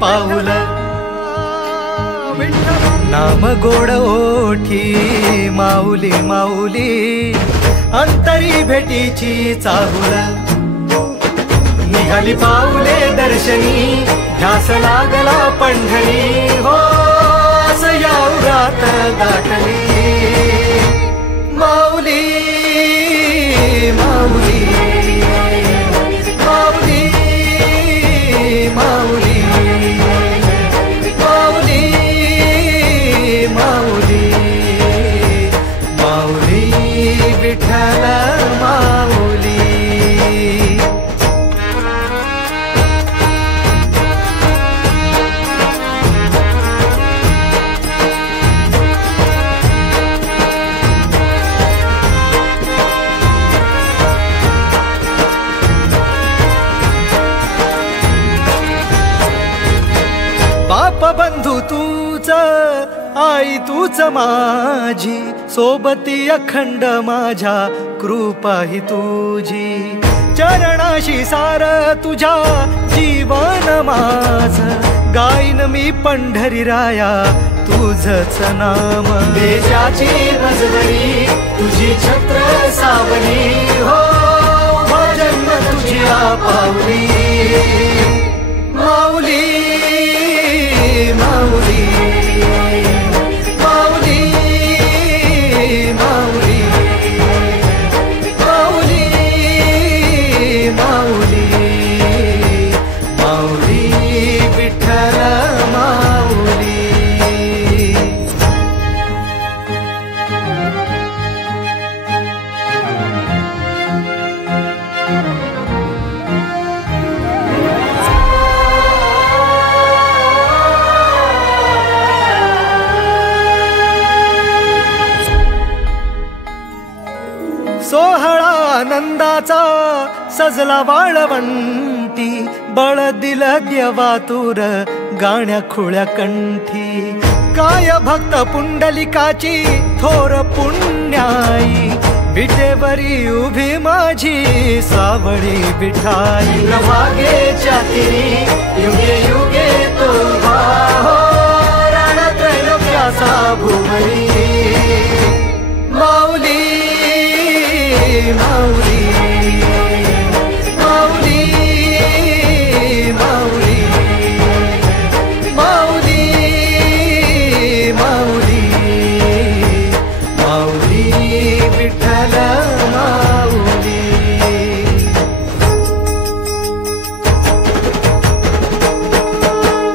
पाऊल नाम गोड ओठी माऊली माऊली अंतरी भेटीची चाहुल निघाली पाऊले दर्शनी ध्यास लागला पंढरी हो असं या उरात दाटली माऊली माऊली माऊली माऊली माऊली माऊली माऊली विठ्ठल माऊली बाप बंधू तूच आई तूच माझी सोबती अखंड माझ्या कृपा ही तुझी चरणाशी सार तुझ्या जीवन माझ गाईन मी पंढरी राया तुझच नाम देशाची मजबरी तुझी छत्र सावली हो भजन तुझी पावली माऊली माऊली माऊली माऊली माऊली माऊली माऊली विठ्ठल माऊली सोहळा आनंदाचा सजला वाळवंटी बळ दिल देवातूर गाण्या खुळ्या कंठी काय भक्त पुंडलिकाची थोर पुण्याई विटेवरी उभी माझी सावळी विठाई भागेच्या तिरी युगे युगे तो हो रणत्रैलोक्याचा भुवरी माऊली माऊली माऊली माऊली माऊली माऊली माऊली विठ्ठल माऊली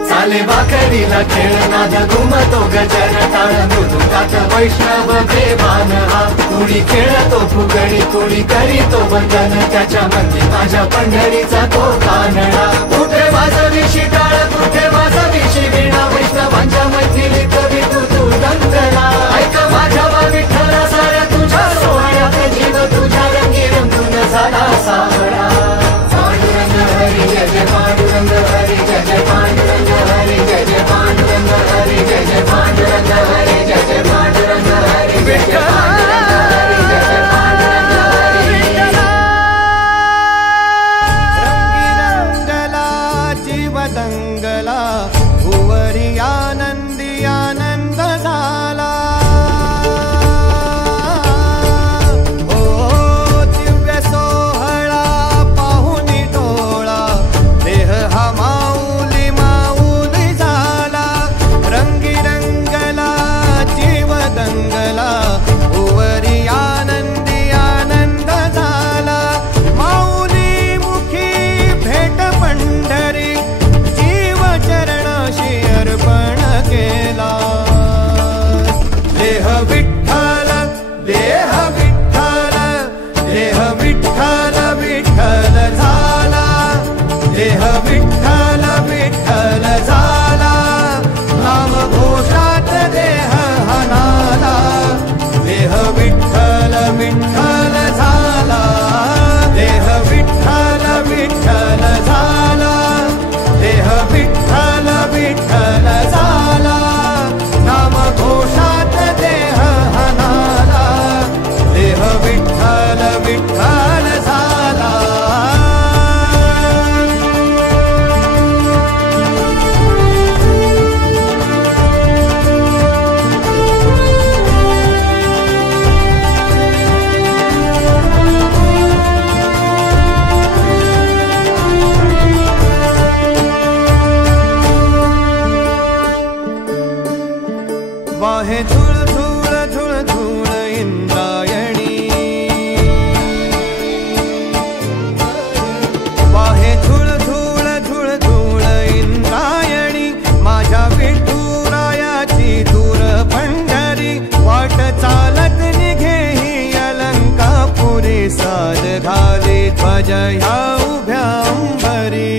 चाले भाकरीला खेळ नाद घुमतो गजर टाळ मृदुकात वैष्णव देवान हा कुणी खेळतो फुगडी कुणी करीतो वंदन त्याच्या मंदी माझ्या पंढरीचा तो कानडा कुठे वाजवी शिटाळ कुठे वाजवी शिवीणा वैष्णवांच्या मैथिलीत विठू तू दंगला ऐक माझ्या विठ्ठला साऱ्या तुझ्या सोहळ्यात जीव तुझ्या रंगी रंगून झाला सावळा पांडुरंग हरी जय जय पांडुरंग हरी जय जय पांडुरंग हरी जय जय पांडुरंग हरी जय जय पांडुरंग हरी जय जय पांडुरंग हरी जय जय दंगला भुवरी आनंदी आनंद झाला ओ दिव्य सोहळा पाहुनी टोळा देह हा माऊली माऊली झाला रंगी रंगला जीव दंगला भुवरी आनंदी आनंद झाला माऊली मुखी भेट पंढरी चरणाशी अर्पण माझ्या ह्या उभ्या अंबरी.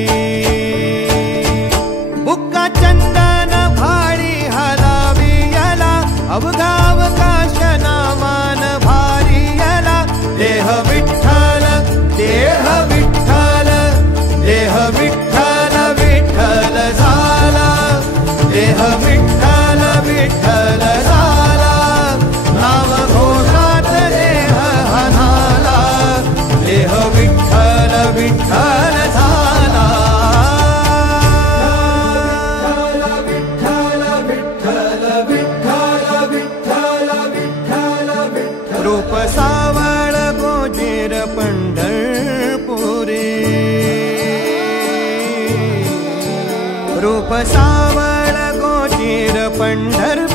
बुक्का चंदन भाडी हलावी याला, अवघा अवकाश नामान भारी याला. देह विठ्ठल देह विठ्ठल देह विठ्ठल विठ्ठल झाला. देह विठ्ठल विठ्ठल झाला. नाम घोषात देह हनाला. देह विठ्ठल विठ्ठल झाला. विठ्ठल विठ्ठल विठ्ठल विठ्ठल विठ्ठल विठ्ठल. रूप सावळ गोजीर पंढरपुरी. रूप सावळ गोजीर पंढरपुरी.